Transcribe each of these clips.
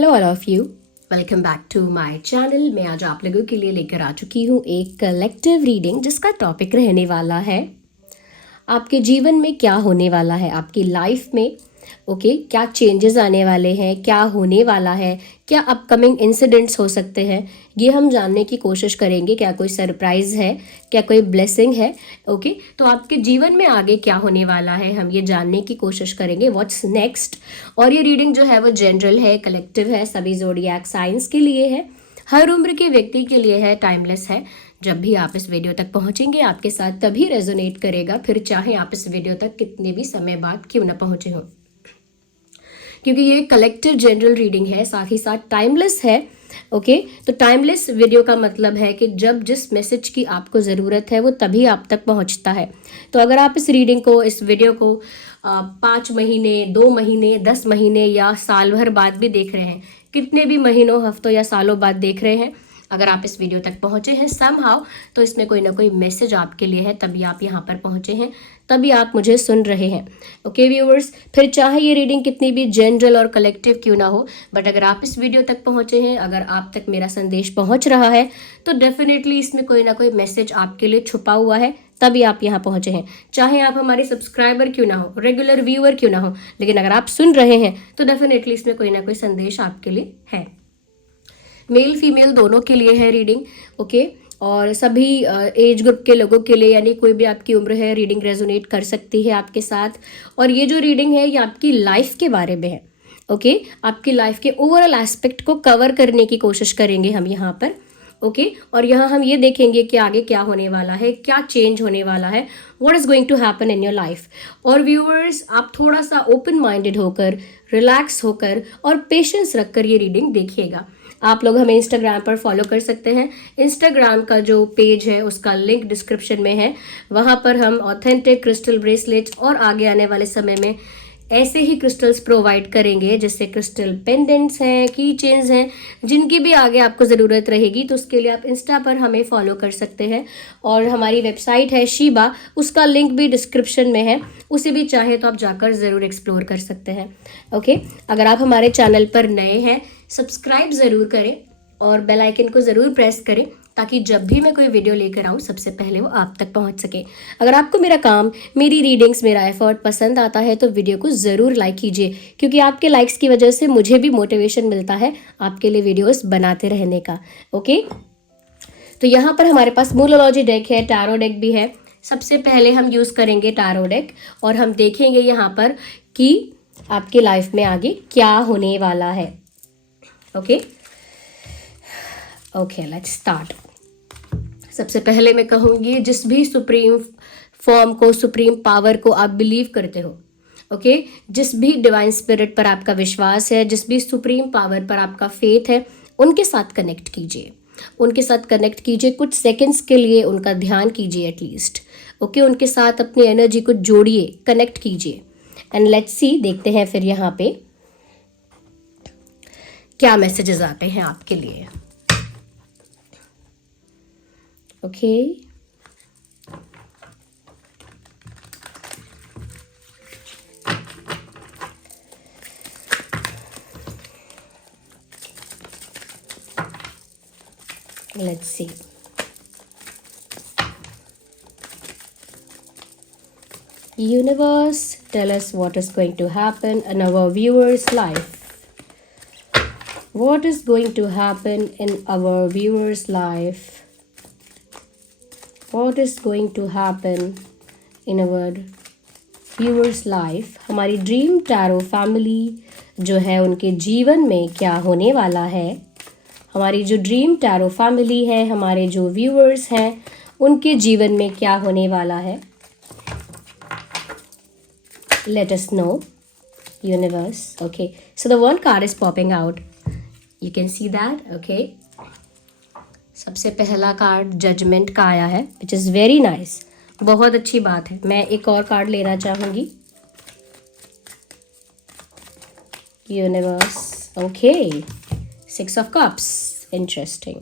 Hello all of you, welcome back to my channel. मैं आज आप लोगों के लिए लेकर आ चुकी हूँ एक कलेक्टिव रीडिंग जिसका टॉपिक रहने वाला है आपके जीवन में क्या होने वाला है, आपकी लाइफ में क्या चेंजेस आने वाले हैं, क्या होने वाला है, क्या अपकमिंग इंसिडेंट्स हो सकते हैं, ये हम जानने की कोशिश करेंगे। क्या कोई सरप्राइज है, क्या कोई ब्लेसिंग है। तो आपके जीवन में आगे क्या होने वाला है, हम ये जानने की कोशिश करेंगे व्हाट्स नेक्स्ट। और ये रीडिंग जो है वो जनरल है, कलेक्टिव है, सभी ज़ोडिएक साइंस के लिए है, हर उम्र के व्यक्ति के लिए है, टाइमलेस है। जब भी आप इस वीडियो तक पहुंचेंगे आपके साथ तभी रेजोनेट करेगा, फिर चाहे आप इस वीडियो तक कितने भी समय बाद क्यों ना पहुंचे हो, क्योंकि ये कलेक्टिव जनरल रीडिंग है, साथ ही साथ टाइमलेस है। तो टाइमलेस वीडियो का मतलब है कि जब जिस मैसेज की आपको ज़रूरत है वो तभी आप तक पहुंचता है। तो अगर आप इस रीडिंग को, इस वीडियो को 5 महीने, 2 महीने, 10 महीने या साल भर बाद भी देख रहे हैं, कितने भी महीनों, हफ्तों या सालों बाद देख रहे हैं, अगर आप इस वीडियो तक पहुंचे हैं समहाउ, तो इसमें कोई ना कोई मैसेज आपके लिए है, तभी आप यहाँ पर पहुंचे हैं, तभी आप मुझे सुन रहे हैं। व्यूअर्स, फिर चाहे ये रीडिंग कितनी भी जनरल और कलेक्टिव क्यों ना हो, बट अगर आप इस वीडियो तक पहुंचे हैं, अगर आप तक मेरा संदेश पहुंच रहा है, तो डेफिनेटली इसमें कोई ना कोई मैसेज आपके लिए छुपा हुआ है, तभी आप यहाँ पहुंचे हैं। चाहे आप हमारे सब्सक्राइबर क्यों ना हो, रेगुलर व्यूअर क्यों ना हो, लेकिन अगर आप सुन रहे हैं तो डेफिनेटली इसमें कोई ना कोई संदेश आपके लिए है। मेल फीमेल दोनों के लिए है रीडिंग। और सभी एज ग्रुप के लोगों के लिए, यानी कोई भी आपकी उम्र है, रीडिंग रेजोनेट कर सकती है आपके साथ। और ये जो रीडिंग है ये आपकी लाइफ के बारे में है। आपकी लाइफ के ओवरऑल एस्पेक्ट को कवर करने की कोशिश करेंगे हम यहाँ पर। और यहाँ हम ये देखेंगे कि आगे क्या होने वाला है, क्या चेंज होने वाला है, what is going to happen in your life. और व्यूअर्स, आप थोड़ा सा ओपन माइंडेड होकर, रिलैक्स होकर और पेशेंस रखकर ये रीडिंग देखिएगा। आप लोग हमें इंस्टाग्राम पर फॉलो कर सकते हैं। इंस्टाग्राम का जो पेज है उसका लिंक डिस्क्रिप्शन में है। वहाँ पर हम ऑथेंटिक क्रिस्टल ब्रेसलेट्स और आगे आने वाले समय में ऐसे ही क्रिस्टल्स प्रोवाइड करेंगे, जैसे क्रिस्टल पेंडेंट्स हैं, की चेन्स हैं, जिनकी भी आगे आपको ज़रूरत रहेगी, तो उसके लिए आप इंस्टा पर हमें फॉलो कर सकते हैं। और हमारी वेबसाइट है शीबा, उसका लिंक भी डिस्क्रिप्शन में है, उसे भी चाहे तो आप जाकर ज़रूर एक्सप्लोर कर सकते हैं। अगर आप हमारे चैनल पर नए हैं, सब्सक्राइब ज़रूर करें और बेल आइकन को ज़रूर प्रेस करें, ताकि जब भी मैं कोई वीडियो लेकर आऊँ सबसे पहले वो आप तक पहुँच सके। अगर आपको मेरा काम, मेरी रीडिंग्स, मेरा एफर्ट पसंद आता है तो वीडियो को ज़रूर लाइक कीजिए, क्योंकि आपके लाइक्स की वजह से मुझे भी मोटिवेशन मिलता है आपके लिए वीडियोस बनाते रहने का। तो यहाँ पर हमारे पास मूलॉलॉजी डेक है, टैरो डेक भी है। सबसे पहले हम यूज़ करेंगे टैरो डेक और हम देखेंगे यहाँ पर कि आपकी लाइफ में आगे क्या होने वाला है। Let's start. सबसे पहले मैं कहूँगी, जिस भी सुप्रीम फॉर्म को, सुप्रीम पावर को आप बिलीव करते हो, जिस भी डिवाइन स्पिरिट पर आपका विश्वास है, जिस भी सुप्रीम पावर पर आपका फेथ है, उनके साथ कनेक्ट कीजिए। उनके साथ कनेक्ट कीजिए, कुछ सेकंड्स के लिए उनका ध्यान कीजिए एटलीस्ट। उनके साथ अपनी एनर्जी को जोड़िए, कनेक्ट कीजिए। एंड लेट्स सी, देखते हैं फिर यहाँ पे क्या मैसेजेस आते हैं आपके लिए। Let's see. Universe, tell us what is going to happen in our viewers' life. What is going to happen in our viewers' life? What is going to happen in our viewers' life? हमारी dream tarot family जो है उनके जीवन में क्या होने वाला है। हमारी जो ड्रीम टैरो फैमिली है, हमारे जो व्यूअर्स हैं, उनके जीवन में क्या होने वाला है। Let us know, universe. So the one card is popping out. You can see that. सबसे पहला कार्ड जजमेंट का आया है, विच इज़ वेरी नाइस, बहुत अच्छी बात है। मैं एक और कार्ड लेना चाहूँगी। Universe, 6 of cups, interesting.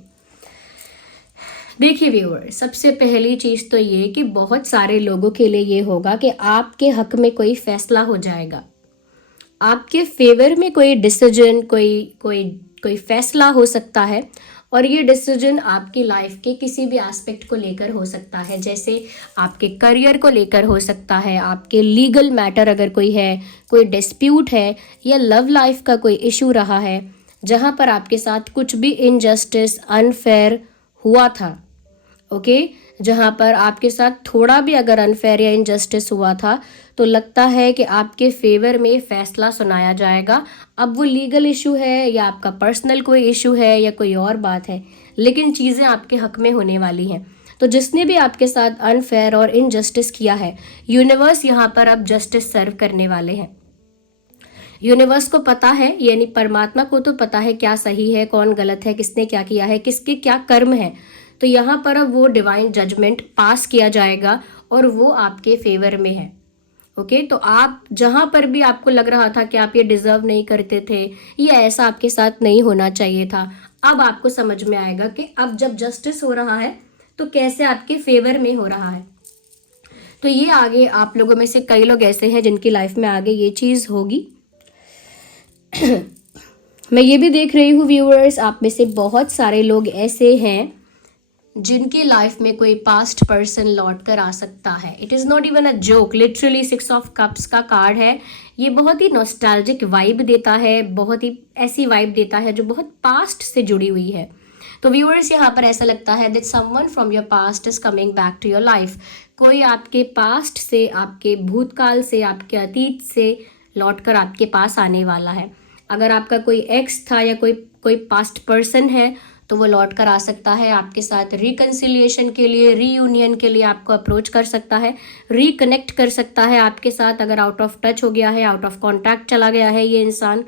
देखिए व्यूअर, सबसे पहली चीज़ तो ये कि बहुत सारे लोगों के लिए ये होगा कि आपके हक में कोई फैसला हो जाएगा। आपके फेवर में कोई डिसीजन, कोई कोई कोई फैसला हो सकता है, और ये डिसीजन आपकी लाइफ के किसी भी एस्पेक्ट को लेकर हो सकता है। जैसे आपके करियर को लेकर हो सकता है, आपके लीगल मैटर अगर कोई है, कोई डिस्प्यूट है, या लव लाइफ का कोई इशू रहा है जहाँ पर आपके साथ कुछ भी इनजस्टिस, अनफेयर हुआ था। ओके, जहाँ पर आपके साथ थोड़ा भी अगर अनफेयर या इनजस्टिस हुआ था तो लगता है कि आपके फेवर में फैसला सुनाया जाएगा। अब वो लीगल इशू है या आपका पर्सनल कोई इशू है या कोई और बात है, लेकिन चीज़ें आपके हक में होने वाली हैं। तो जिसने भी आपके साथ अनफेयर और इनजस्टिस किया है, यूनिवर्स यहाँ पर अब जस्टिस सर्व करने वाले हैं। यूनिवर्स को पता है, यानी परमात्मा को तो पता है क्या सही है, कौन गलत है, किसने क्या किया है, किसके क्या कर्म है। तो यहाँ पर अब वो डिवाइन जजमेंट पास किया जाएगा और वो आपके फेवर में है। ओके, तो आप जहाँ पर भी आपको लग रहा था कि आप ये डिजर्व नहीं करते थे, ये ऐसा आपके साथ नहीं होना चाहिए था, अब आपको समझ में आएगा कि अब जब जस्टिस हो रहा है तो कैसे आपके फेवर में हो रहा है। तो ये आगे आप लोगों में से कई लोग ऐसे हैं जिनकी लाइफ में आगे ये चीज़ होगी। मैं ये भी देख रही हूँ व्यूअर्स, आप में से बहुत सारे लोग ऐसे हैं जिनकी लाइफ में कोई पास्ट पर्सन लौट कर आ सकता है। It is not even a joke, literally 6 of cups का कार्ड है। ये बहुत ही नॉस्टैल्जिक वाइब देता है, बहुत ही ऐसी वाइब देता है जो बहुत पास्ट से जुड़ी हुई है। तो व्यूअर्स, यहाँ पर ऐसा लगता है that someone from your past is coming back to your life. कोई आपके पास्ट से, आपके भूतकाल से, आपके अतीत से लौट कर आपके पास आने वाला है। अगर आपका कोई एक्स था या कोई पास्ट पर्सन है तो वो लौट कर आ सकता है आपके साथ रिकन्सिलिएशन के लिए, रीयूनियन के लिए आपको अप्रोच कर सकता है, रिकनेक्ट कर सकता है आपके साथ। अगर आउट ऑफ टच हो गया है, आउट ऑफ कॉन्टैक्ट चला गया है ये इंसान,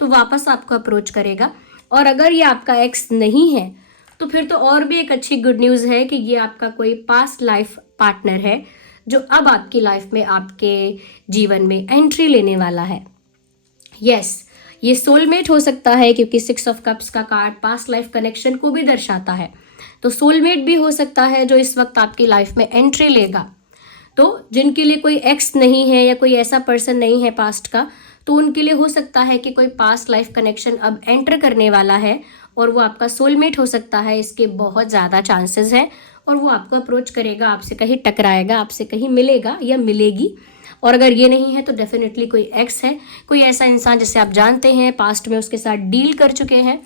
तो वापस आपको अप्रोच करेगा। और अगर ये आपका एक्स नहीं है तो फिर तो और भी एक अच्छी गुड न्यूज़ है कि ये आपका कोई पास्ट लाइफ पार्टनर है जो अब आपकी लाइफ में, आपके जीवन में एंट्री लेने वाला है। यस, ये सोलमेट हो सकता है क्योंकि 6 ऑफ कप्स का कार्ड पास्ट लाइफ कनेक्शन को भी दर्शाता है। तो सोलमेट भी हो सकता है जो इस वक्त आपकी लाइफ में एंट्री लेगा। तो जिनके लिए कोई एक्स नहीं है या कोई ऐसा पर्सन नहीं है पास्ट का, तो उनके लिए हो सकता है कि कोई पास्ट लाइफ कनेक्शन अब एंटर करने वाला है और वो आपका सोलमेट हो सकता है। इसके बहुत ज़्यादा चांसेस हैं और वो आपको अप्रोच करेगा, आपसे कहीं टकराएगा, आपसे कहीं मिलेगा या मिलेगी। और अगर ये नहीं है तो डेफिनेटली कोई एक्स है, कोई ऐसा इंसान जिसे आप जानते हैं, पास्ट में उसके साथ डील कर चुके हैं,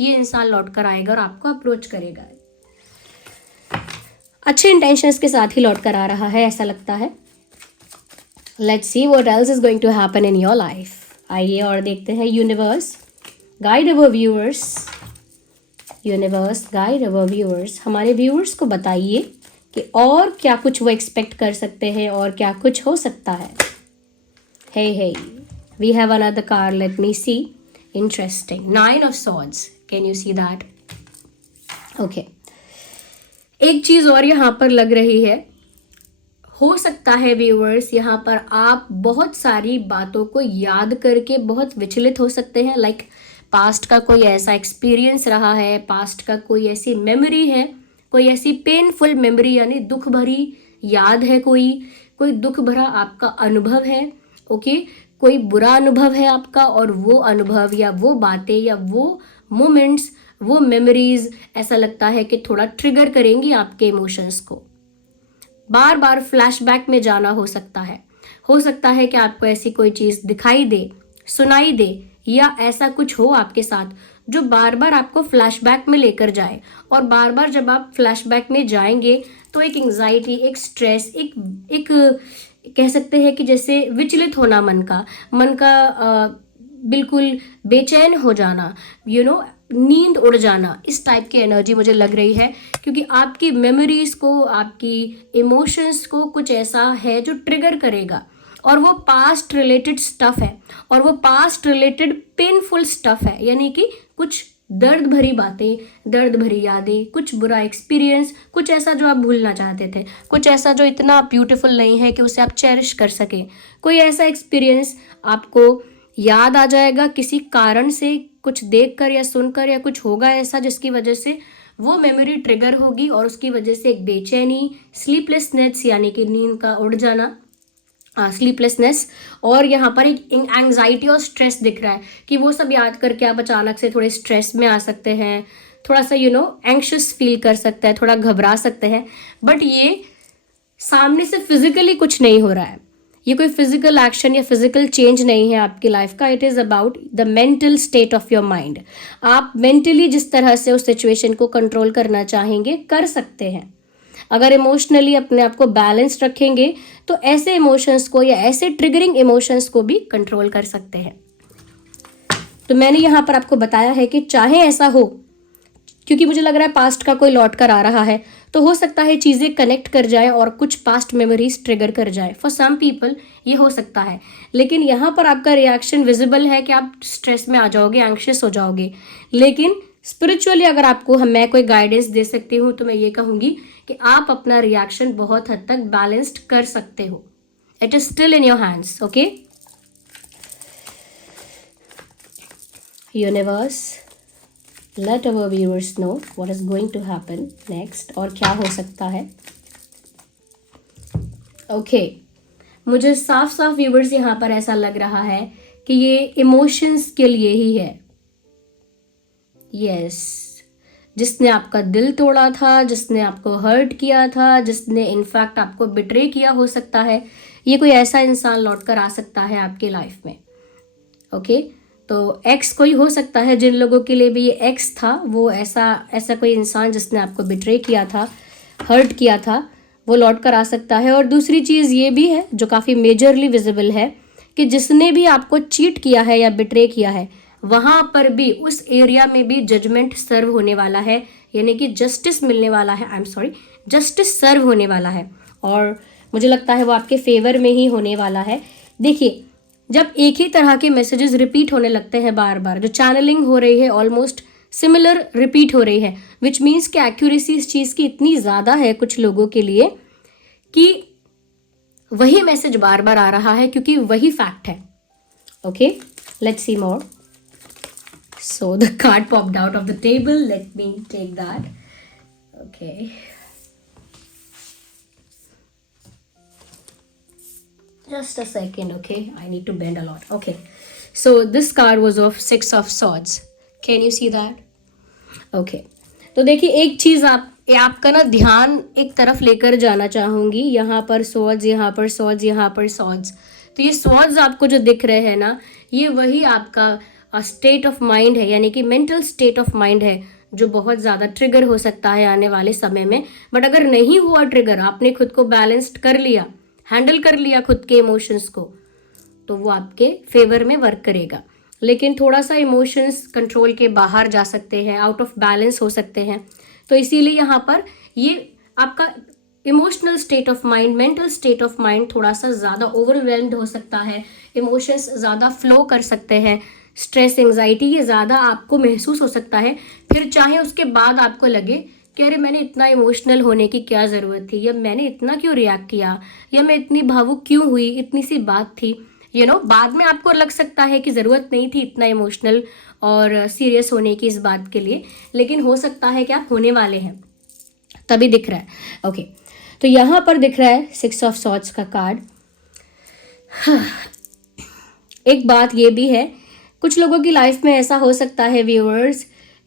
ये इंसान लौट कर आएगा और आपको अप्रोच करेगा। अच्छे इंटेंशंस के साथ ही लौट कर आ रहा है, ऐसा लगता है। Let's see what else is going to happen in your life. आइए और देखते हैं। Universe guide our viewers, universe guide our viewers, हमारे व्यूअर्स को बताइए कि और क्या कुछ वो एक्सपेक्ट कर सकते हैं और क्या कुछ हो सकता है। Hey we have another card, let me see. Interesting, 9 of swords, can you see that? Okay, एक चीज़ और यहाँ पर लग रही है, हो सकता है व्यूअर्स यहाँ पर आप बहुत सारी बातों को याद करके बहुत विचलित हो सकते हैं। लाइक पास्ट का कोई ऐसा एक्सपीरियंस रहा है, पास्ट का कोई ऐसी मेमोरी है, कोई ऐसी पेनफुल मेमोरी यानी दुख भरी याद है, कोई दुख भरा आपका अनुभव है। ओके, कोई बुरा अनुभव है आपका, और वो अनुभव या वो बातें या वो मोमेंट्स, वो मेमोरीज ऐसा लगता है कि थोड़ा ट्रिगर करेंगी आपके इमोशंस को। बार बार फ्लैशबैक में जाना हो सकता है कि आपको ऐसी कोई चीज़ दिखाई दे, सुनाई दे, या ऐसा कुछ हो आपके साथ जो बार बार आपको फ्लैशबैक में लेकर जाए। और बार बार जब आप फ्लैशबैक में जाएंगे तो एक एंग्जाइटी, एक स्ट्रेस, एक कह सकते हैं कि जैसे विचलित होना, मन का बिल्कुल बेचैन हो जाना, नींद उड़ जाना, इस टाइप की एनर्जी मुझे लग रही है। क्योंकि आपकी मेमोरीज को, आपकी इमोशंस को कुछ ऐसा है जो ट्रिगर करेगा, और वो पास्ट रिलेटेड स्टफ है, और वो पास्ट रिलेटेड पेनफुल स्टफ है, यानी कि कुछ दर्द भरी बातें, दर्द भरी यादें, कुछ बुरा एक्सपीरियंस, कुछ ऐसा जो आप भूलना चाहते थे, कुछ ऐसा जो इतना ब्यूटीफुल नहीं है कि उसे आप चेरिश कर सकें। कोई ऐसा एक्सपीरियंस आपको याद आ जाएगा किसी कारण से, कुछ देखकर या सुनकर, या कुछ होगा ऐसा जिसकी वजह से वो मेमोरी ट्रिगर होगी और उसकी वजह से एक बेचैनी, स्लीपलेसनेस यानी कि नींद का उड़ जाना, स्लीपलेसनेस, और यहाँ पर एक एंग्जाइटी और स्ट्रेस दिख रहा है कि वो सब याद करके आप अचानक से थोड़े स्ट्रेस में आ सकते हैं, थोड़ा सा एंग्शियस फील कर सकते हैं, थोड़ा घबरा सकते हैं। बट ये सामने से फिजिकली कुछ नहीं हो रहा है, ये कोई फिजिकल एक्शन या फिजिकल चेंज नहीं है आपकी लाइफ का। It is about the mental state of your mind. आप मेंटली जिस तरह से उस सिचुएशन को कंट्रोल करना चाहेंगे कर सकते हैं। अगर इमोशनली अपने आप को बैलेंस रखेंगे तो ऐसे इमोशंस को या ऐसे ट्रिगरिंग इमोशंस को भी कंट्रोल कर सकते हैं। तो मैंने यहाँ पर आपको बताया है कि चाहे ऐसा हो, क्योंकि मुझे लग रहा है पास्ट का कोई लौट कर आ रहा है, तो हो सकता है चीज़ें कनेक्ट कर जाए और कुछ पास्ट मेमोरीज ट्रिगर कर जाए। फॉर सम पीपल ये हो सकता है, लेकिन यहाँ पर आपका रिएक्शन विजिबल है कि आप स्ट्रेस में आ जाओगे, एंग्शियस हो जाओगे। लेकिन स्पिरिचुअली अगर आपको मैं कोई गाइडेंस दे सकती हूँ तो मैं ये कहूँगी कि आप अपना रिएक्शन बहुत हद तक बैलेंस्ड कर सकते हो। It is still in your hands. Okay, universe, let our viewers know what is going to happen next, और क्या हो सकता है। ओके, मुझे साफ साफ व्यूअर्स यहाँ पर ऐसा लग रहा है कि ये इमोशंस के लिए ही है। यस, जिसने आपका दिल तोड़ा था, जिसने आपको हर्ट किया था, जिसने इनफैक्ट आपको बिट्रे किया हो सकता है, ये कोई ऐसा इंसान लौट कर आ सकता है आपके लाइफ में। ओके, तो एक्स कोई हो सकता है, जिन लोगों के लिए भी ये एक्स था, वो ऐसा कोई इंसान जिसने आपको बिट्रे किया था, हर्ट किया था, वो लौट कर आ सकता है। और दूसरी चीज़ ये भी है जो काफ़ी मेजरली विजिबल है कि जिसने भी आपको चीट किया है या बिट्रे किया है, वहाँ पर भी उस एरिया में भी जजमेंट सर्व होने वाला है, यानी कि जस्टिस मिलने वाला है। आई एम सॉरी, जस्टिस सर्व होने वाला है, और मुझे लगता है वो आपके फेवर में ही होने वाला है। देखिए, जब एक ही तरह के मैसेजेस रिपीट होने लगते हैं बार बार, जो चैनलिंग हो रही है ऑलमोस्ट सिमिलर रिपीट हो रही है, विच मीन्स कि एक्यूरेसी इस चीज़ की इतनी ज़्यादा है कुछ लोगों के लिए कि वही मैसेज बार बार आ रहा है, क्योंकि वही फैक्ट है। Okay, let's see more. So the card popped out of the table. Let me take that. Okay. Just a second, okay? I need to bend a lot. Okay. So this card was of Six of Swords. Can you see that? Okay. तो देखिए, एक चीज़ आपका ना ध्यान एक तरफ लेकर जाना चाहूँगी। यहाँ पर swords, यहाँ पर swords, यहाँ पर swords। तो ये swords आपको जो दिख रहे हैं ना, ये वही आपका स्टेट ऑफ माइंड है, यानी कि मेंटल स्टेट ऑफ माइंड है, जो बहुत ज़्यादा ट्रिगर हो सकता है आने वाले समय में। बट अगर नहीं हुआ ट्रिगर, आपने खुद को बैलेंस्ड कर लिया, हैंडल कर लिया खुद के इमोशंस को, तो वो आपके फेवर में वर्क करेगा। लेकिन थोड़ा सा इमोशंस कंट्रोल के बाहर जा सकते हैं, आउट ऑफ बैलेंस हो सकते हैं। तो इसीलिए यहाँ पर ये आपका emotional state of mind, mental state of mind थोड़ा सा ज़्यादा ओवरवेल्म्ड हो सकता है, इमोशंस ज़्यादा फ्लो कर सकते हैं, स्ट्रेस, एंग्जाइटी ये ज़्यादा आपको महसूस हो सकता है। फिर चाहे उसके बाद आपको लगे कि अरे मैंने इतना इमोशनल होने की क्या ज़रूरत थी, या मैंने इतना क्यों रिएक्ट किया, या मैं इतनी भावुक क्यों हुई, इतनी सी बात थी। बाद में आपको लग सकता है कि ज़रूरत नहीं थी इतना इमोशनल और सीरियस होने की इस बात के लिए, लेकिन हो सकता है कि आप होने वाले हैं, तभी दिख रहा है। ओके, तो यहाँ पर दिख रहा है सिक्स ऑफ सॉर्ड्स का कार्ड। एक बात ये भी है, कुछ लोगों की लाइफ में ऐसा हो सकता है व्यूअर्स,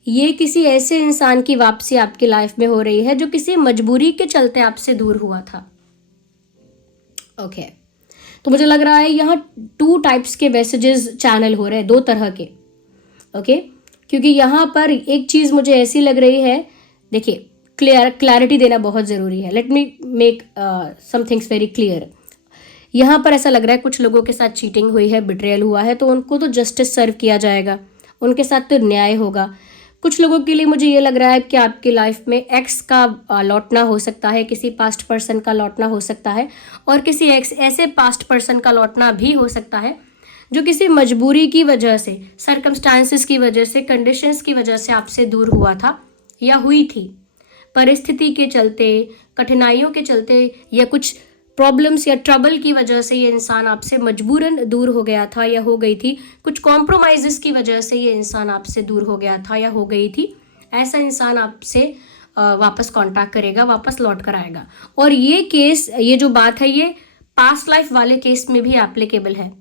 ये किसी ऐसे इंसान की वापसी आपकी लाइफ में हो रही है जो किसी मजबूरी के चलते आपसे दूर हुआ था। ओके, तो मुझे लग रहा है यहाँ 2 टाइप्स के मैसेजेस चैनल हो रहे हैं, 2 तरह के। ओके, क्योंकि यहाँ पर एक चीज़ मुझे ऐसी लग रही है, देखिए क्लैरिटी देना बहुत ज़रूरी है। Let me make some things very clear. यहाँ पर ऐसा लग रहा है कुछ लोगों के साथ चीटिंग हुई है, बिट्रेयल हुआ है, तो उनको तो जस्टिस सर्व किया जाएगा, उनके साथ तो न्याय होगा। कुछ लोगों के लिए मुझे ये लग रहा है कि आपकी लाइफ में एक्स का लौटना हो सकता है, किसी पास्ट पर्सन का लौटना हो सकता है, और किसी एक्स ऐसे पास्ट पर्सन का लौटना भी हो सकता है जो किसी मजबूरी की वजह से, सर्कमस्टांसिस की वजह से, कंडीशंस की वजह से आपसे दूर हुआ था या हुई थी। परिस्थिति के चलते, कठिनाइयों के चलते, या कुछ प्रॉब्लम्स या ट्रबल की वजह से ये इंसान आपसे मजबूरन दूर हो गया था या हो गई थी। कुछ कॉम्प्रोमाइज़ेस की वजह से ये इंसान आपसे दूर हो गया था या हो गई थी। ऐसा इंसान आपसे वापस कांटेक्ट करेगा, वापस लौट कर आएगा। और ये केस, ये जो बात है, ये पास्ट लाइफ वाले केस में भी एप्लीकेबल है।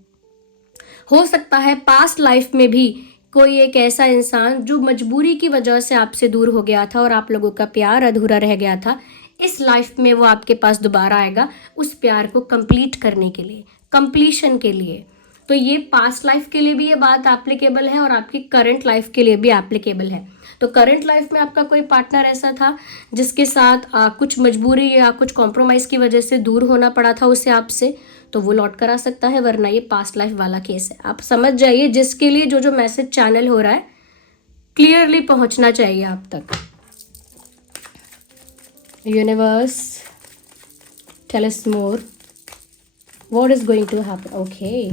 हो सकता है पास्ट लाइफ में भी कोई एक ऐसा इंसान जो मजबूरी की वजह से आपसे दूर हो गया था और आप लोगों का प्यार अधूरा रह गया था, इस लाइफ में वो आपके पास दोबारा आएगा उस प्यार को कंप्लीट करने के लिए, कंप्लीशन के लिए। तो ये पास्ट लाइफ के लिए भी ये बात एप्लीकेबल है और आपकी करंट लाइफ के लिए भी एप्लीकेबल है। तो करंट लाइफ में आपका कोई पार्टनर ऐसा था जिसके साथ कुछ मजबूरी या कुछ कॉम्प्रोमाइज़ की वजह से दूर होना पड़ा था उसे आपसे, तो वो लौट कर आ सकता है, वरना ये पास्ट लाइफ वाला केस है। आप समझ जाइए, जिसके लिए जो जो मैसेज चैनल हो रहा है क्लियरली पहुंचना चाहिए आप तक। Universe tell us more what is going to happen. Okay,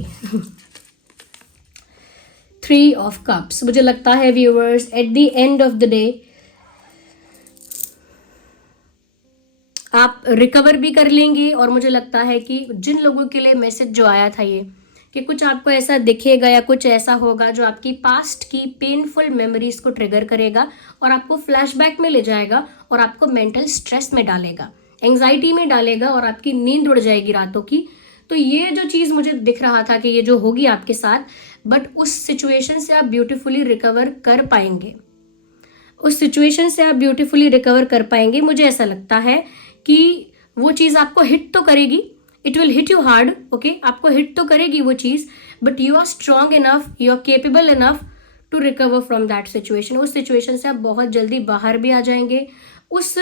3 of cups. मुझे लगता है viewers at the end of the day आप रिकवर भी कर लेंगे, और मुझे लगता है कि जिन लोगों के लिए मैसेज जो आया था ये कि कुछ आपको ऐसा दिखेगा या कुछ ऐसा होगा जो आपकी पास्ट की पेनफुल मेमोरीज को ट्रिगर करेगा और आपको फ्लैशबैक में ले जाएगा और आपको मेंटल स्ट्रेस में डालेगा, एंजाइटी में डालेगा और आपकी नींद उड़ जाएगी रातों की। तो ये जो चीज़ मुझे दिख रहा था कि ये जो होगी आपके साथ, बट उस सिचुएशन से आप ब्यूटीफुली रिकवर कर पाएंगे, उस सिचुएशन से आप ब्यूटीफुली रिकवर कर पाएंगे। मुझे ऐसा लगता है कि वो चीज़ आपको हिट तो करेगी, it will hit you hard, okay, आपको हिट तो करेगी वो चीज़, but you are strong enough, you are capable enough to recover from that situation. उस सिचुएशन से आप बहुत जल्दी बाहर भी आ जाएंगे, उस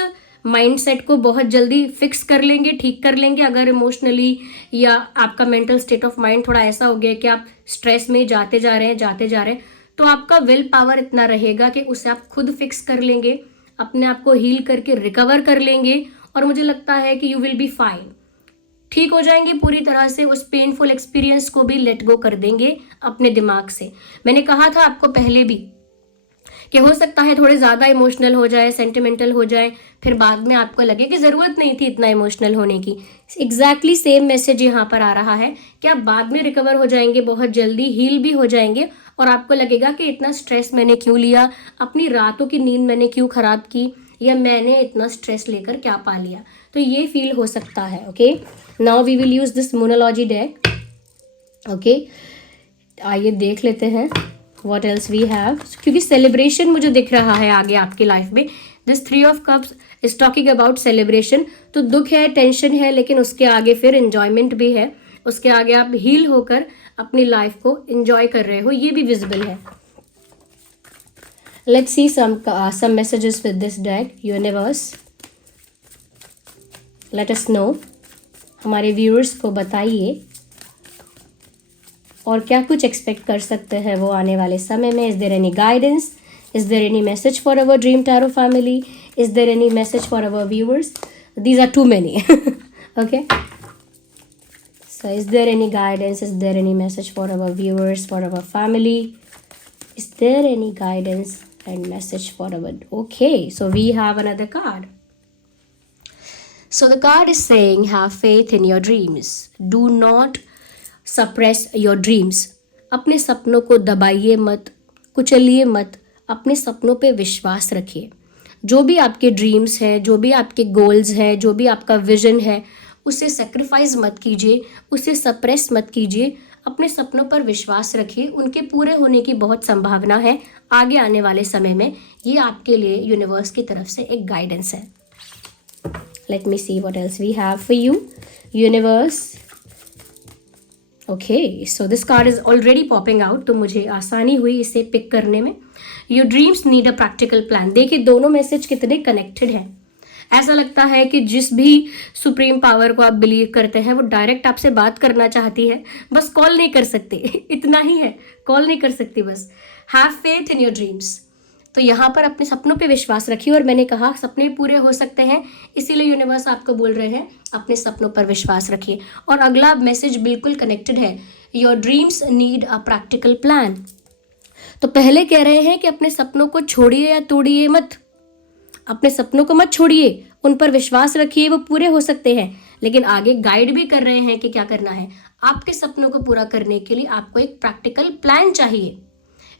माइंडसेट को बहुत जल्दी फिक्स कर लेंगे, ठीक कर लेंगे। अगर इमोशनली या आपका मेंटल स्टेट ऑफ माइंड थोड़ा ऐसा हो गया कि आप स्ट्रेस में जाते जा रहे हैं, तो आपका विल पावर इतना रहेगा कि उसे आप खुद फिक्स कर लेंगे, अपने आप को हील करके रिकवर कर लेंगे, और मुझे लगता है कि यू विल बी फाइन, ठीक हो जाएंगे पूरी तरह से। उस पेनफुल एक्सपीरियंस को भी लेट गो कर देंगे अपने दिमाग से। मैंने कहा था आपको पहले भी कि हो सकता है थोड़े ज़्यादा इमोशनल हो जाए, सेंटिमेंटल हो जाए, फिर बाद में आपको लगे कि ज़रूरत नहीं थी इतना इमोशनल होने की। एग्जैक्टली सेम मैसेज यहाँ पर आ रहा है कि आप बाद में रिकवर हो जाएंगे, बहुत जल्दी हील भी हो जाएंगे, और आपको लगेगा कि इतना स्ट्रेस मैंने क्यों लिया, अपनी रातों की नींद मैंने क्यों खराब की, या मैंने इतना स्ट्रेस लेकर क्या पा लिया। तो ये फील हो सकता है। Okay, now we will use this monology deck. Okay, आइए देख लेते हैं व्हाट एल्स वी हैव, क्योंकि सेलिब्रेशन मुझे दिख रहा है आगे आपकी लाइफ में। This 3 of cups is talking about celebration. तो दुख है, टेंशन है, लेकिन उसके आगे फिर एंजॉयमेंट भी है, उसके आगे आप हील होकर अपनी लाइफ को एंजॉय कर रहे हो, ये भी विजिबल है। Let's see some messages with this deck. Universe, let us know. हमारे व्यूअर्स को बताइए और क्या कुछ एक्सपेक्ट कर सकते हैं वो आने वाले समय में। Is there any guidance? Is there any message for our Dream Tarot family? Is there any message for our viewers? These are too many. Okay. So is there any guidance? Is there any message for our viewers, for our family? Is there any guidance and message for our... Okay, so we have another card. So the card is saying, have faith in your dreams. Do not suppress your dreams. अपने सपनों को दबाइए मत, कुचलिए मत, अपने सपनों पे विश्वास रखिए। जो भी आपके ड्रीम्स हैं, जो भी आपके गोल्स हैं, जो भी आपका विजन है, उसे सेक्रीफाइस मत कीजिए, उसे सप्रेस मत कीजिए। अपने सपनों पर विश्वास रखिए, उनके पूरे होने की बहुत संभावना है आगे आने वाले समय में। ये आपके लिए यूनिवर्स की तरफ से एक गाइडेंस है। Let me see what else we have for you universe. Okay, so this card is already popping out, तो मुझे आसानी हुई इसे पिक करने में। Your dreams need a practical plan. देखिए दोनों मैसेज कितने कनेक्टेड हैं। ऐसा लगता है कि जिस भी सुप्रीम पावर को आप बिलीव करते हैं वो डायरेक्ट आपसे बात करना चाहती है, बस कॉल नहीं कर सकते। इतना ही है, कॉल नहीं कर सकती बस। Have faith in your dreams. तो यहाँ पर अपने सपनों पे विश्वास रखिए, और मैंने कहा सपने पूरे हो सकते हैं, इसीलिए यूनिवर्स आपको बोल रहे हैं अपने सपनों पर विश्वास रखिए। और अगला मैसेज बिल्कुल कनेक्टेड है, your dreams need a practical plan. तो पहले कह रहे हैं कि अपने सपनों को छोड़िए या तोड़िए मत, अपने सपनों को मत छोड़िए, उन पर विश्वास रखिए, वो पूरे हो सकते हैं। लेकिन आगे गाइड भी कर रहे हैं कि क्या करना है। आपके सपनों को पूरा करने के लिए आपको एक प्रैक्टिकल प्लान चाहिए।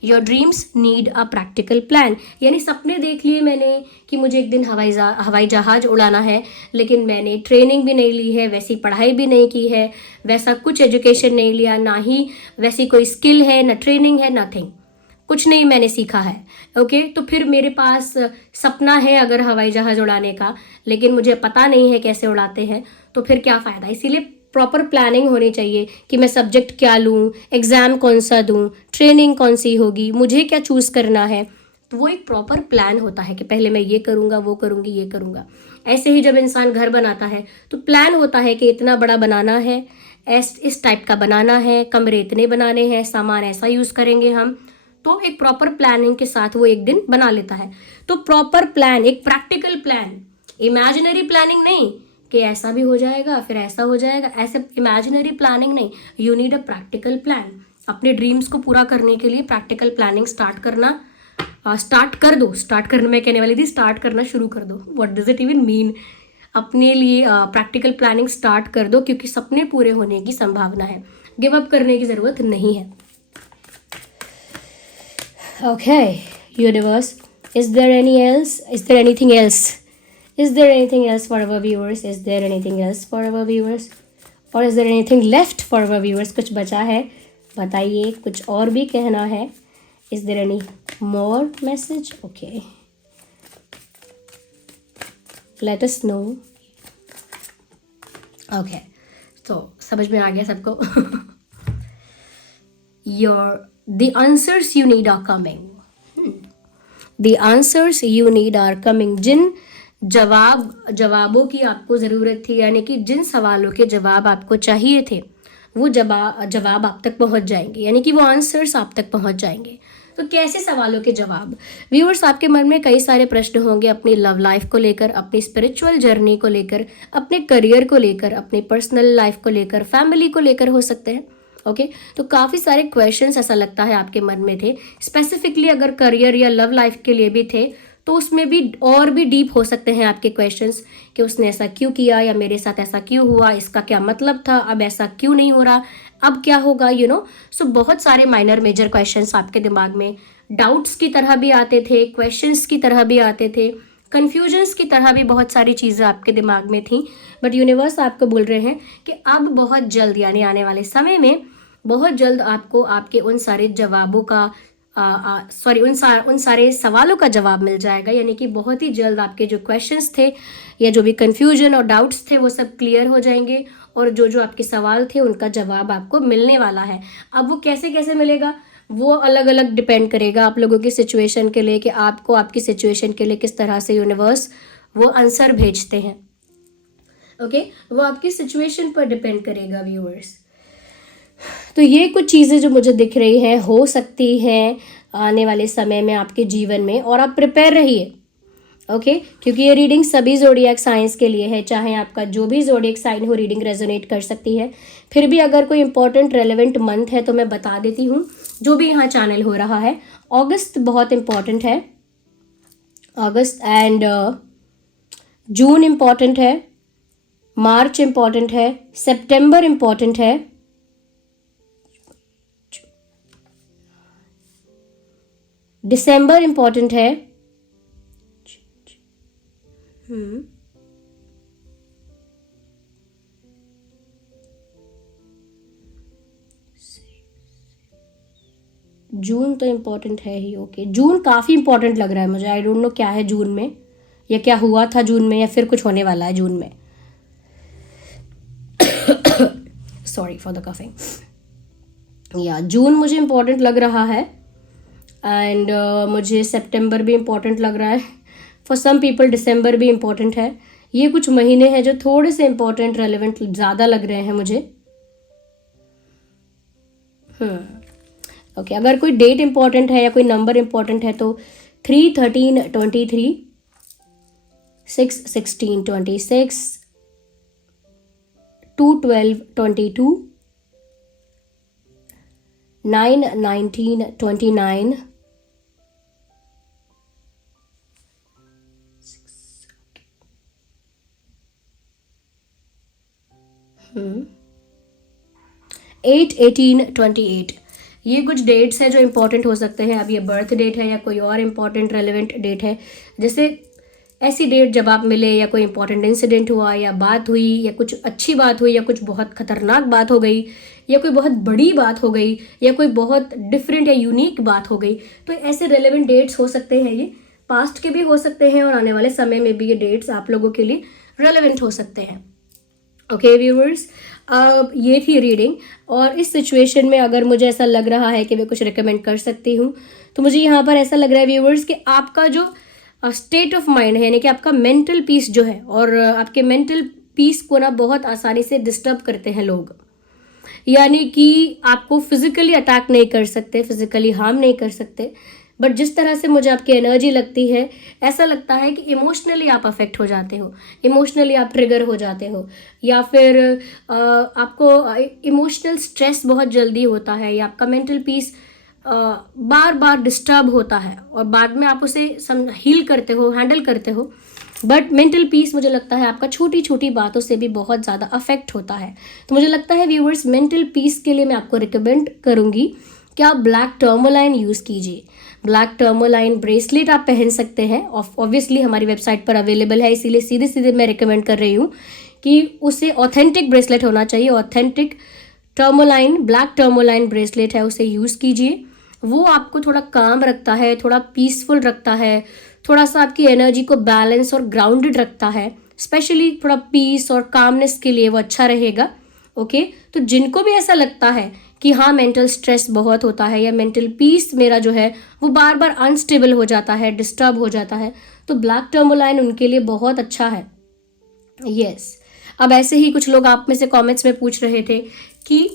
Your dreams need a practical plan. यानी सपने देख लिए मैंने कि मुझे एक दिन हवाई जहाज उड़ाना है, लेकिन मैंने ट्रेनिंग भी नहीं ली है, वैसी पढ़ाई भी नहीं की है, वैसा कुछ एजुकेशन नहीं लिया, ना ही वैसी कोई स्किल है, ना ट्रेनिंग है, नथिंग, कुछ नहीं मैंने सीखा है। ओके, तो फिर मेरे पास सपना है अगर हवाई जहाज उड़ाने का, लेकिन मुझे पता नहीं है कैसे उड़ाते हैं, तो फिर क्या फ़ायदा। इसीलिए प्रॉपर प्लानिंग होनी चाहिए कि मैं सब्जेक्ट क्या लूँ, एग्ज़ाम कौन सा दूँ, ट्रेनिंग कौन सी होगी, मुझे क्या चूज़ करना है। तो वो एक प्रॉपर प्लान होता है कि पहले मैं ये करूँगा, वो करूँगी, ये करूँगा। ऐसे ही जब इंसान घर बनाता है तो प्लान होता है कि इतना बड़ा बनाना है, इस टाइप का बनाना है, कमरे इतने बनाने हैं, सामान ऐसा यूज़ करेंगे हम। तो एक प्रॉपर प्लानिंग के साथ वो एक दिन बना लेता है। तो प्रॉपर प्लान, एक प्रैक्टिकल प्लान, इमेजिनरी प्लानिंग नहीं कि ऐसा भी हो जाएगा फिर ऐसा हो जाएगा, ऐसे इमेजिनरी प्लानिंग नहीं। You need a practical plan. अपने ड्रीम्स को पूरा करने के लिए प्रैक्टिकल प्लानिंग स्टार्ट करना स्टार्ट कर दो। स्टार्ट करने में कहने वाली थी, स्टार्ट करना शुरू कर दो। What does it even mean. अपने लिए प्रैक्टिकल प्लानिंग स्टार्ट कर दो, क्योंकि सपने पूरे होने की संभावना है। गिव अप करने की ज़रूरत नहीं है। Okay, universe, is there anything else? Is there anything else for our viewers? Is there anything else for our viewers? Or is there anything left for our viewers? कुछ बचा है बताइए, कुछ और भी कहना है? Is there any more message? Okay, let us know. Okay, तो समझ में आ गया सबको? The answers you need are coming. The answers you need are coming. जिन जवाबों की आपको ज़रूरत थी, यानी कि जिन सवालों के जवाब आपको चाहिए थे, वो जवाब आप तक पहुंच जाएंगे, यानी कि वो आंसर्स आप तक पहुंच जाएंगे। तो कैसे सवालों के जवाब? व्यूअर्स, आपके मन में कई सारे प्रश्न होंगे अपनी लव लाइफ को लेकर, अपनी स्पिरिचुअल जर्नी को लेकर, अपने करियर को लेकर, अपनी पर्सनल लाइफ को लेकर, फैमिली को लेकर हो सकते हैं। ओके, तो काफ़ी सारे क्वेश्चंस ऐसा लगता है आपके मन में थे। स्पेसिफिकली अगर करियर या लव लाइफ के लिए भी थे, तो उसमें भी और भी डीप हो सकते हैं आपके क्वेश्चंस कि उसने ऐसा क्यों किया, या मेरे साथ ऐसा क्यों हुआ, इसका क्या मतलब था, अब ऐसा क्यों नहीं हो रहा, अब क्या होगा, सो बहुत सारे माइनर मेजर क्वेश्चंस आपके दिमाग में डाउट्स की तरह भी आते थे, क्वेश्चंस की तरह भी आते थे, कन्फ्यूजन्स की तरह भी बहुत सारी चीज़ें आपके दिमाग में थी। बट यूनिवर्स आपको बोल रहे हैं कि अब बहुत जल्द, यानी आने वाले समय में बहुत जल्द आपको आपके उन सारे जवाबों का उन सारे सवालों का जवाब मिल जाएगा। यानी कि बहुत ही जल्द आपके जो क्वेश्चंस थे या जो भी कंफ्यूजन और डाउट्स थे वो सब क्लियर हो जाएंगे, और जो जो आपके सवाल थे उनका जवाब आपको मिलने वाला है। अब वो कैसे कैसे मिलेगा वो अलग अलग डिपेंड करेगा आप लोगों की सिचुएशन के लिए, कि आपको आपकी सिचुएशन के लिए किस तरह से यूनिवर्स वो आंसर भेजते हैं। ओके, वो आपकी सिचुएशन पर डिपेंड करेगा व्यूअर्स। तो ये कुछ चीज़ें जो मुझे दिख रही हैं, हो सकती हैं आने वाले समय में आपके जीवन में, और आप प्रिपेयर रहिए। ओके, क्योंकि ये रीडिंग सभी ज़ोडिएक साइंस के लिए है, चाहे आपका जो भी ज़ोडिएक साइन हो, रीडिंग रेजोनेट कर सकती है। फिर भी अगर कोई इंपॉर्टेंट रेलेवेंट मंथ है तो मैं बता देती हूँ, जो भी यहाँ चैनल हो रहा है। अगस्त बहुत इंपॉर्टेंट है, अगस्त एंड जून इम्पॉर्टेंट है, मार्च इम्पॉर्टेंट है, सितंबर इम्पॉर्टेंट है, दिसंबर इम्पॉर्टेंट है, जून तो इम्पोर्टेंट है ही। ओके, जून काफ़ी इम्पोर्टेंट लग रहा है मुझे। आई डोंट नो क्या है जून में, या क्या हुआ था जून में, या फिर कुछ होने वाला है जून में। Sorry for the coughing. या जून मुझे इम्पोर्टेंट लग रहा है, एंड मुझे सितंबर भी इम्पोर्टेंट लग रहा है। फॉर सम पीपल दिसंबर भी इम्पोर्टेंट है। ये कुछ महीने हैं जो थोड़े से इम्पोर्टेंट रेलिवेंट ज़्यादा लग रहे हैं मुझे। ओके, अगर कोई डेट इम्पॉर्टेंट है या कोई नंबर इम्पॉर्टेंट है तो 3, 13, 23, 6, 16, 26, 2, 12, 22, 9, 19, 29, 8, 18, 28। ये कुछ डेट्स हैं जो इंपॉर्टेंट हो सकते हैं। अब ये बर्थ डेट है या कोई और इंपॉर्टेंट रेलिवेंट डेट है, जैसे ऐसी डेट जब आप मिले या कोई इंपॉर्टेंट इंसिडेंट हुआ या बात हुई या कुछ अच्छी बात हुई या कुछ बहुत खतरनाक बात हो गई या कोई बहुत बड़ी बात हो गई या कोई बहुत डिफरेंट या यूनिक बात हो गई, तो ऐसे रेलेवेंट डेट्स हो सकते हैं। ये पास्ट के भी हो सकते हैं और आने वाले समय में भी ये डेट्स आप लोगों के लिए रेलेवेंट हो सकते हैं। ओके व्यूअर्स, ये थी रीडिंग। और इस सिचुएशन में अगर मुझे ऐसा लग रहा है कि मैं कुछ रिकमेंड कर सकती हूँ, तो मुझे यहाँ पर ऐसा लग रहा है व्यूअर्स कि आपका जो स्टेट ऑफ माइंड है, यानी कि आपका मेंटल पीस जो है, और आपके मेंटल पीस को ना बहुत आसानी से डिस्टर्ब करते हैं लोग। यानी कि आपको फिजिकली अटैक नहीं कर सकते, फिजिकली हार्म नहीं कर सकते, बट जिस तरह से मुझे आपकी एनर्जी लगती है, ऐसा लगता है कि इमोशनली आप अफेक्ट हो जाते हो, इमोशनली आप ट्रिगर हो जाते हो, या फिर आपको इमोशनल स्ट्रेस बहुत जल्दी होता है, या आपका मेंटल पीस बार बार डिस्टर्ब होता है और बाद में आप उसे हील करते हो, हैंडल करते हो। बट मेंटल पीस मुझे लगता है आपका छोटी छोटी बातों से भी बहुत ज़्यादा अफेक्ट होता है। तो मुझे लगता है व्यूअर्स, मेंटल पीस के लिए मैं आपको रिकमेंड करूँगी कि आप ब्लैक टर्मोलाइन यूज़ कीजिए। ब्लैक टर्मोलाइन ब्रेसलेट आप पहन सकते हैं, ऑब्वियसली हमारी वेबसाइट पर अवेलेबल है, इसीलिए सीधे सीधे मैं रिकमेंड कर रही हूँ कि उसे ऑथेंटिक ब्रेसलेट होना चाहिए। Authentic tourmaline, black tourmaline bracelet है, उसे यूज़ कीजिए। वो आपको थोड़ा काम रखता है, थोड़ा पीसफुल रखता है, थोड़ा सा आपकी एनर्जी को बैलेंस और ग्राउंडेड रखता है। स्पेशली थोड़ा पीस और कामनेस के लिए वो अच्छा रहेगा। ओके, तो जिनको भी ऐसा लगता है कि हाँ मेंटल स्ट्रेस बहुत होता है या मेंटल पीस मेरा जो है वो बार बार अनस्टेबल हो जाता है, डिस्टर्ब हो जाता है, तो ब्लैक टर्मोलाइन उनके लिए बहुत अच्छा है। यस, अब ऐसे ही कुछ लोग आप में से कमेंट्स में पूछ रहे थे कि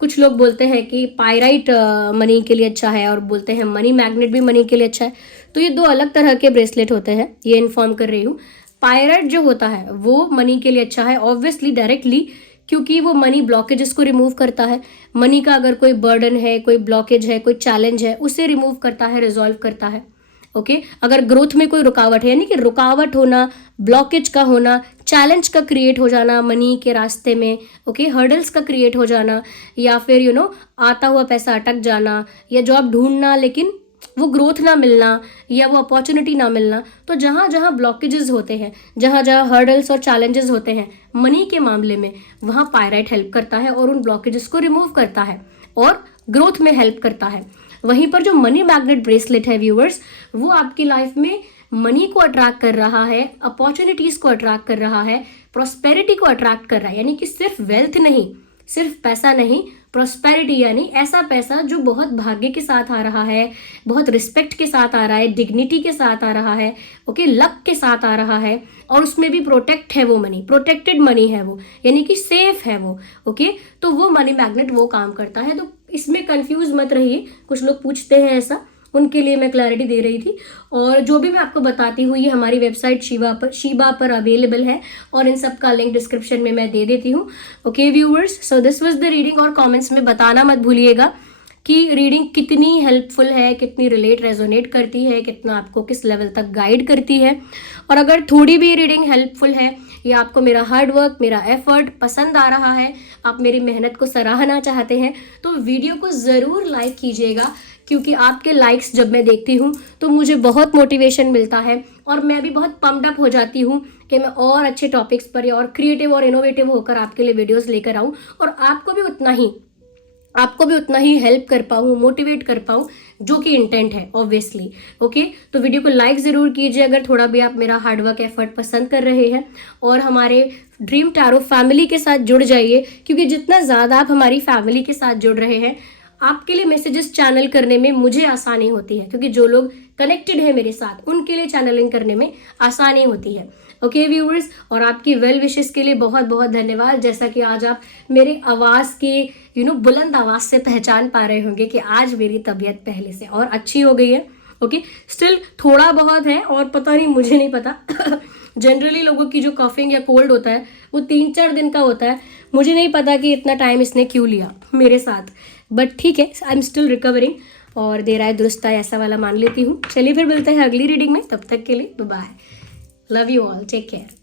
कुछ लोग बोलते हैं कि पायराइट मनी के लिए अच्छा है और बोलते हैं मनी मैग्नेट भी मनी के लिए अच्छा है। तो ये दो अलग तरह के ब्रेसलेट होते हैं, ये इन्फॉर्म कर रही हूँ। पायराइट जो होता है वो मनी के लिए अच्छा है, ऑब्वियसली डायरेक्टली, क्योंकि वो मनी ब्लॉकेजेस को रिमूव करता है। मनी का अगर कोई बर्डन है, कोई ब्लॉकेज है, कोई चैलेंज है, उसे रिमूव करता है, रिजॉल्व करता है। ओके, अगर ग्रोथ में कोई रुकावट है, यानी कि रुकावट होना, ब्लॉकेज का होना, चैलेंज का क्रिएट हो जाना मनी के रास्ते में, ओके, हर्डल्स का क्रिएट हो जाना, या फिर आता हुआ पैसा अटक जाना, या जॉब ढूंढना लेकिन वो ग्रोथ ना मिलना या वो अपॉर्चुनिटी ना मिलना, तो जहाँ जहाँ ब्लॉकेजेस होते हैं, जहाँ जहाँ हर्डल्स और चैलेंजेस होते हैं मनी के मामले में, वहाँ पायराइट हेल्प करता है और उन ब्लॉकेजेस को रिमूव करता है और ग्रोथ में हेल्प करता है। वहीं पर जो मनी मैग्नेट ब्रेसलेट है व्यूअर्स, वो आपकी लाइफ में मनी को अट्रैक्ट कर रहा है, अपॉर्चुनिटीज को अट्रैक्ट कर रहा है, प्रॉस्पेरिटी को अट्रैक्ट कर रहा है। यानी कि सिर्फ वेल्थ नहीं, सिर्फ पैसा नहीं, प्रॉस्पेरिटी, यानी ऐसा पैसा जो बहुत भाग्य के साथ आ रहा है, बहुत रिस्पेक्ट के साथ आ रहा है, डिग्निटी के साथ आ रहा है, ओके, लक के साथ आ रहा है, और उसमें भी प्रोटेक्ट है वो मनी, प्रोटेक्टेड मनी है वो, यानी कि सेफ है वो। ओके, तो वो मनी मैग्नेट वो काम करता है। तो इसमें कंफ्यूज मत रहिए, कुछ लोग पूछते हैं ऐसा, उनके लिए मैं क्लैरिटी दे रही थी। और जो भी मैं आपको बताती हूँ ये हमारी वेबसाइट शीबा पर अवेलेबल है और इन सब का लिंक डिस्क्रिप्शन में मैं दे देती हूँ। Okay viewers, so this was the reading. और कमेंट्स में बताना मत भूलिएगा कि रीडिंग कितनी हेल्पफुल है, कितनी रेजोनेट करती है, कितना आपको किस लेवल तक गाइड करती है। और अगर थोड़ी भी रीडिंग हेल्पफुल है या आपको मेरा हार्डवर्क, मेरा एफर्ट पसंद आ रहा है, आप मेरी मेहनत को सराहना चाहते हैं, तो वीडियो को ज़रूर लाइक कीजिएगा, क्योंकि आपके लाइक्स जब मैं देखती हूँ तो मुझे बहुत मोटिवेशन मिलता है और मैं भी बहुत पम्प्ड अप हो जाती हूँ कि मैं और अच्छे टॉपिक्स पर या और क्रिएटिव और इनोवेटिव होकर आपके लिए वीडियोस लेकर आऊँ और आपको भी उतना ही हेल्प कर पाऊँ, मोटिवेट कर पाऊँ, जो कि इंटेंट है ऑब्वियसली। ओके, तो वीडियो को लाइक ज़रूर कीजिए अगर थोड़ा भी आप मेरा हार्डवर्क एफर्ट पसंद कर रहे हैं, और हमारे ड्रीम टैरो फैमिली के साथ जुड़ जाइए, क्योंकि जितना ज़्यादा आप हमारी फैमिली के साथ जुड़ रहे हैं, आपके लिए मैसेजेस चैनल करने में मुझे आसानी होती है, क्योंकि जो लोग कनेक्टेड है मेरे साथ उनके लिए चैनलिंग करने में आसानी होती है। ओके व्यूअर्स, और आपकी वेल विशेस के लिए बहुत बहुत धन्यवाद। जैसा कि आज आप मेरे आवाज़ की बुलंद आवाज़ से पहचान पा रहे होंगे कि आज मेरी तबीयत पहले से और अच्छी हो गई है। ओके, स्टिल थोड़ा बहुत है और पता नहीं, मुझे नहीं पता जनरली लोगों की जो कफिंग या कोल्ड होता है वो 3-4 दिन का होता है। मुझे नहीं पता कि इतना टाइम इसने क्यों लिया मेरे साथ, बट ठीक है, आई एम स्टिल रिकवरिंग, और देर आए दुरुस्त आए ऐसा वाला मान लेती हूँ। चलिए फिर मिलते हैं अगली रीडिंग में, तब तक के लिए bye, love you all, take care.